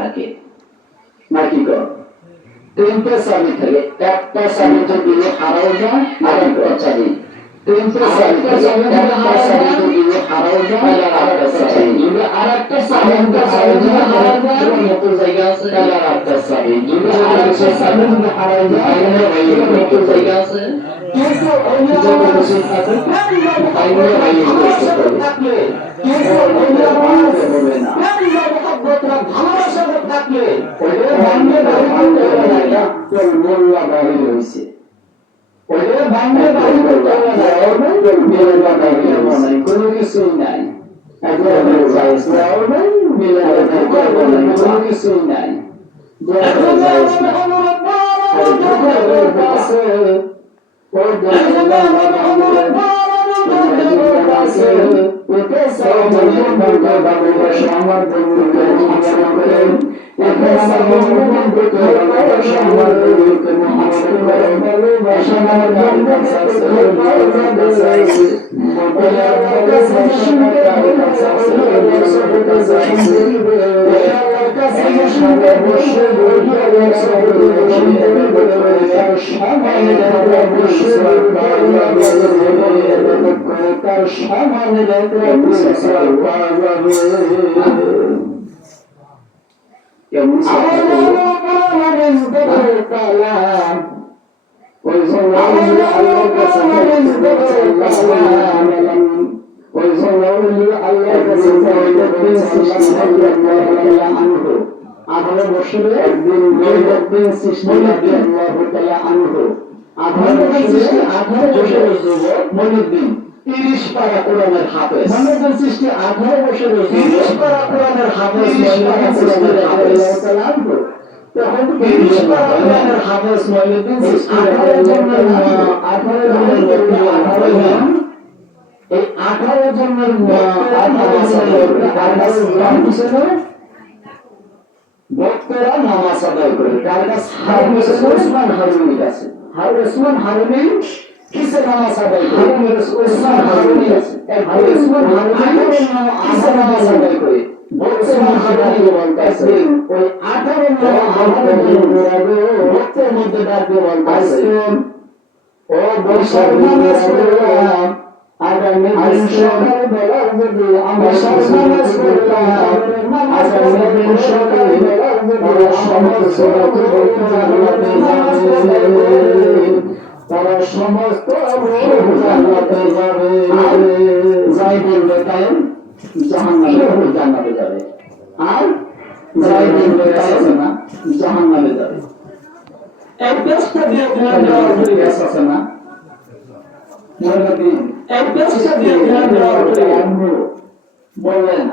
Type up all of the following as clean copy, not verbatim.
থাকে নাকি গো? তিনটে চাবি থাকে, একটা চাবি যদি হারাও যায় আরেকটা চাবি, তিনটে চাবি থাকে, একটা চাবি যদি হারাও যায় আরেকটা চাবি, যদি আরেকটা চাবি যদি হারাও যায় মতো জায়গা আছে তাহলে আরেকটা চাবি, যদি আরেকটা চাবি যদি হারাও যায় তাহলে মতো জায়গা আছে। কিন্তু যত বেশি থাকে তাইলে থাকলে কিন্তু হবে না, ভালোবাসা থাকলে ভাঙবে মোল্লা বাড়ি রয়েছে, কোনো কিছুই নাই, কোনো কিছুই নাই। ভক্তরা নামাজ আদায় করে তার কাছে ওসমান হারুনির কাছে, ওসমান হারুনি কিসে নামাজ আদায় করে? ওসমান হারুনি আছে, ওসমান হারুনি কিসে নামাজ আদায় করে? ওসমান হারুনি বলতেছে ওই 18 ভক্তের মধ্যে ডাকবে বলতেছে ও বৈশাখ নামাজ পড়লাম আগামী সকাল বেলা যদি আমরা নামাজ পড়লাম আগামী সকাল বেলা যদি সমস্ত তারা সমস্ত জান্নাতে যাবে, যাই বলবে তাই জান্নাতে যাবে, আর যাই বলবে তাই না জাহান্নামে যাবে। এক ব্যস্ত দিয়ে আছে না বললেন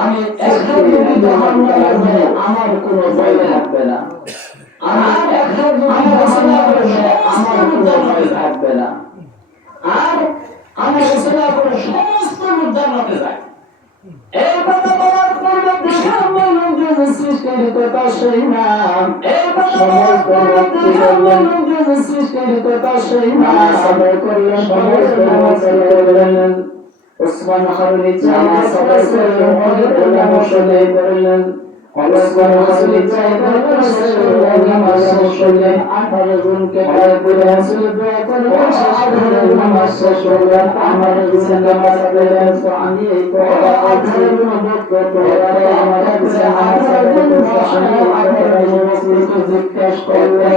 আমি আমার কোন ভয় থাকবে না, আমার কোন ভয় থাকবে না, আর আমি সমস্ত জান্নাতে যাই। এই কথা বলার পূর্বে সৃষ্টির কথা সেই নাম, সমস্ত সৃষ্টির কথা সেই নাম করলেন, সমস্ত করলেন ওসমান হারুনি নামাজ আদায় করলেন, মুসল্লি করলেন ওসমান হারুনি নামাজ করলেন 18 জনকে বলেন নামাজ শেষ করলেন, আমার কাছে নামাজ আদায় তো আমি এই কথা 18 জন ভক্ত আমার কাছে নামাজ আদায় করতে জিজ্ঞাসা করলেন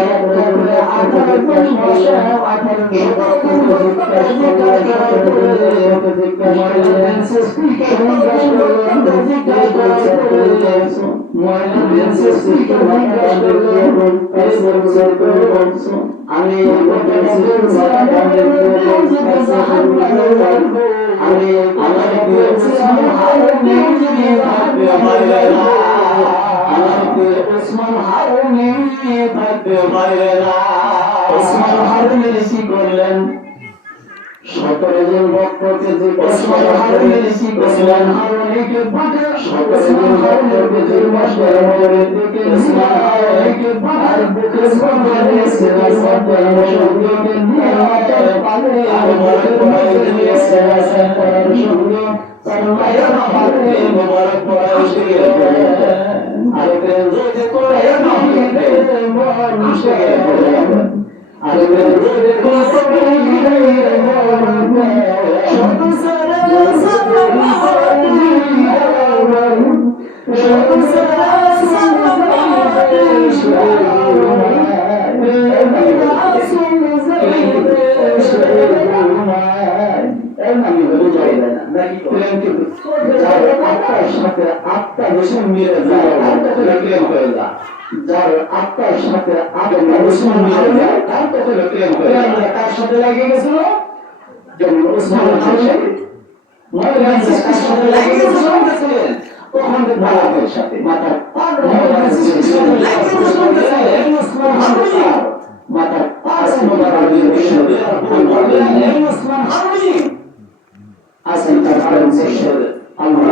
18 জন বসে 18 ওসমান হারুনি থাকতে পারে না। ওসমান হারুনি কি করলেন? 17 জন ভক্তকে যে ওসমান হারুনি কি করলেন? হারুনিকে বাঁধে 17 জন ভক্তকে যে মাসের মধ্যে থেকে ওসমান হারুনিকে বাঁধে বুকে বাঁধে সেরা সত্তর সঙ্গে নিয়ে পালে আর বড় বড় নিয়ে সেরা সত্তর সঙ্গে তার মায়ের হাতে মোবারক পড়া শুরু করে আত্মা রসুন মিলে যায় প্রেম করে যা যার আত্মার সাথে আত্মা রসুন মিলে যায় তার কথা প্রেম করে তার সাথে লাগিয়ে গেছিল যেমন ওসমান কার সাথে লাগিয়ে গেছিল তখন মালাকের সাথে মাতার মাতার আসেন তার আল্লাহ